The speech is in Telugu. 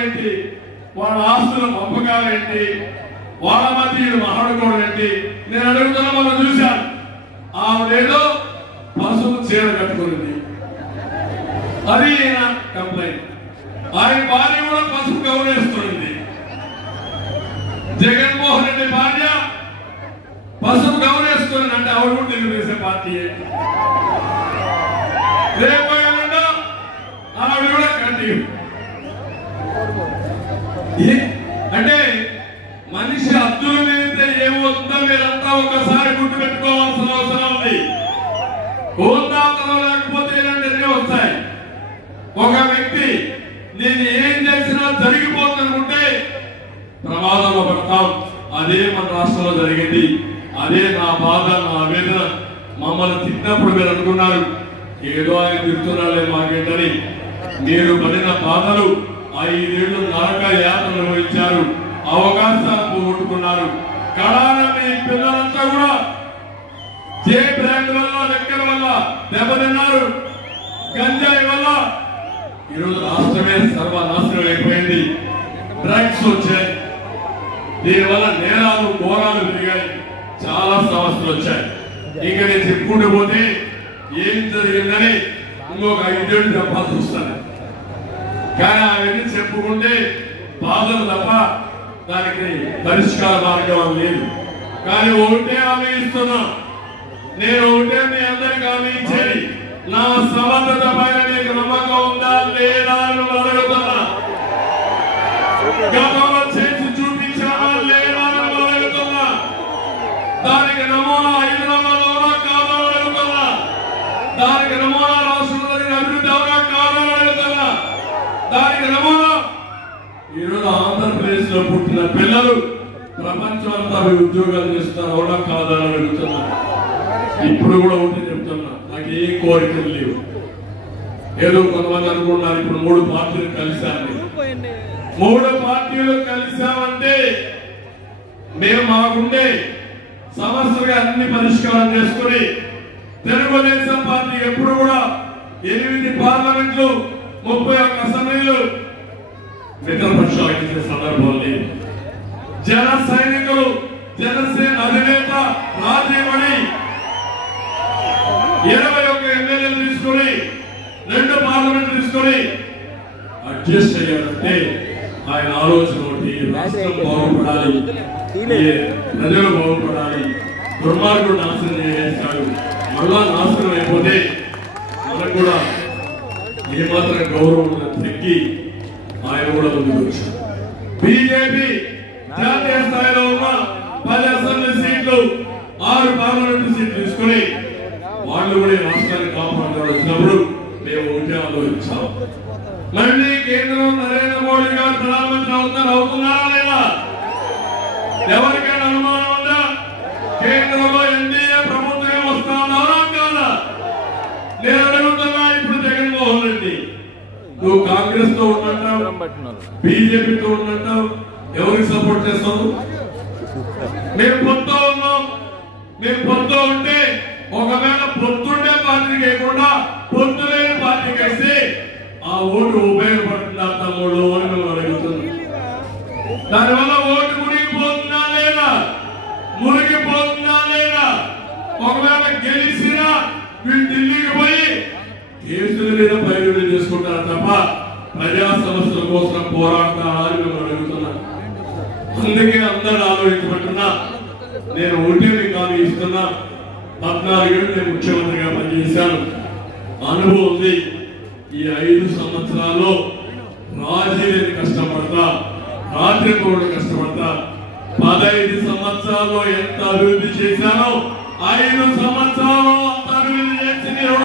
ఏంటి, వాళ్ళ ఆస్తుల పంపకాలేంటి, వాళ్ళ మధ్య మాట్లాడుకోవడం ఏంటి నేను అడుగుతున్నా. మనం చూశాను, ఆవిడేదో పసుపు చీర కట్టుకునింది, అది ఈయన కంప్లైంట్. ఆయన భార్య కూడా పసుపు గౌరవిస్తుంది. జగన్మోహన్ రెడ్డి భార్య పసుపు గౌరవిస్తుంది అంటే ఆవిడ కూడా తెలుగుదేశం పార్టీ. రేపు ఆవిడ కూడా కంటిన్యూ. అంటే మనిషి హద్దులు మీరితే ఏమవుతుందో మీరంతా ఒకసారి గుర్తు పెట్టుకోవాల్సిన అవసరం ఉంది. హోందాతనం లేకపోతే ఇలాంటివన్నీ వస్తాయి. ఒక వ్యక్తి నేను ఏం చేసినా జరిగిపోతుందనుకుంటే ప్రమాదంలో పడతాం. అదే మన రాష్ట్రంలో జరిగింది. అదే నా బాధ, నా వేదన. మమ్మల్ని తిట్టినప్పుడు మీరు అనుకున్నారు ఏదో ఆయన తిడుతున్నాడే మాకేంటని. మీరు పడిన బాధలు 5 ఏళ్లు నరక యాత్రలు వహించారు, అవకాశాలు పోగొట్టుకున్నారు. కళాన మీ పిల్లలంతా కూడా జే బ్రాండ్ వల్ల, లెక్కల వల్ల దెబ్బతిన్నారు. గంజాయి వల్ల ఈరోజు రాష్ట్రమే సర్వనాశనం అయిపోయింది. డ్రగ్స్ వచ్చాయి, దీనివల్ల నేరాలు ఘోరాలు పెరిగాయి, చాలా సమస్యలు వచ్చాయి. ఇంకా నేను చెప్పుకుంటూ పోతే ఏం జరిగిందని ఇంకొక 5 ఏళ్ళు చెప్పాల్సి వస్తుంది. కానీ అవన్నీ చెప్పుకుంటే బాధలు తప్ప దానికి పరిష్కార మార్గం లేదు. కానీ ఒకటే హామీ ఇస్తున్నా, నేను ఒకటే మీ అందరికీ హామీ ఇచ్చేది, నా సమర్థత పైన మీకు నమ్మకం ఉందా లేదా అని అడుగుతున్నా. గతంలో చేసి చూపించామా లేదా అని అడుగుతున్నా. దానికి నమూనా హైదరాబాద్లో కాదా అడుగుతున్నా. దానికి నమూనా రాష్ట్రంలో అభివృద్ధి అవునా కాదా అడుగుతున్నా. దానికి నమూనా ఈరోజు ఆంధ్రప్రదేశ్ లో పుట్టిన పిల్లలు ప్రపంచం అంతా ఉద్యోగాలు చేస్తున్నారు, అవునా కాదా అని అడుగుతున్నా. ఇప్పుడు కూడా ఒకటి చెప్తున్నా, నాకు ఏ కోరికలు లేవు. ఏదో కొంతమంది అనుకున్నారు ఇప్పుడు 3 పార్టీలు కలిశామని. 3 పార్టీలు కలిశామంటే మేము మాకుండే సమస్యగా అన్ని పరిష్కారం చేసుకుని, తెలుగుదేశం పార్టీ ఎప్పుడు కూడా 8 పార్లమెంట్లు 31 అసెంబ్లీలు మిత్రపక్షాలకు ఇచ్చే సందర్భం లేదు. జన సైనికులు, జనసేన అధినేత రాజీమణి 21 ఎమ్మెల్యేలు తీసుకుని 2 పార్లమెంట్ తీసుకుని అడ్జస్ట్ అయ్యారంటే ఆయన ఆలోచన ఒకటి, రాష్ట్రం బాగుపడాలి, ప్రజలు బాగుపడాలి. దుర్మార్గుడు నాశనం చేస్తాడు, మళ్ళా నాశనం అయిపోతే మనకు కూడా ఏమాత్రం గౌరవం తగ్గి ఆయన కూడా ముందుకు వచ్చారు. బీజేపీ జాతీయ స్థాయిలో ఉన్న 10 అసెంబ్లీ సీట్లు, 6 పార్లమెంటు సీట్లు తీసుకుని వాళ్ళు కూడా రాష్ట్రాన్ని కాపాడుతూ వచ్చినప్పుడు మేము ఒకటే ఆలోచించాం. మళ్ళీ కేంద్రం నరేంద్ర మోడీ గారు ప్రధానమంత్రి అవుతున్నారా లేదా? ఎవరికైనా అనుమానం ఉందా? కేంద్రంలో ఎన్డీఏ ప్రభుత్వమే వస్తారా కాదా? నేను అడుగుతున్నా. ఇప్పుడు జగన్మోహన్ రెడ్డి నువ్వు కాంగ్రెస్ తో ఉన్నట్టు, బీజేపీతో ఉన్నట్టు ఎవరికి సపోర్ట్ చేస్తావు? మేము పొత్తు ఉన్నాం. మేము పొత్తు ఉంటే ఒకవేళ పొత్తుండే పార్టీకి వేయకుండా పొత్తు లేని పార్టీకి వేస్తే ఆ ఓటు ఉపయోగపడుతుందా తమ్ముడు అని మేము అడుగుతున్నాం. దానివల్ల ఓటు మునిగిపోతుందా లేదా? మునిగిపోతుందా లేదా? ఒకవేళ గెలిచినా వీళ్ళు ఢిల్లీకి పోయి కేసుల మీద పైరులు చేసుకుంటారు తప్ప ప్రజా సమస్యల కోసం పోరాడతారా అని మేము అడుగుతున్నాం. అందుకే అందరూ ఆలోచించబట్టున్నా. నేను ఒకటే మీకు హామీ ఇస్తున్నా, 14 ఏళ్ళు నేను ముఖ్యమంత్రిగా పనిచేశాను, అనుభవం ఉంది. ఈ 5 సంవత్సరాల్లో రాజీ లేని కష్టపడతా, రాత్రి కూడా కష్టపడతా. 15 సంవత్సరాల్లో ఎంత అభివృద్ధి చేశానో 5 సంవత్సరాల్లో అంత అభివృద్ధి చేసింది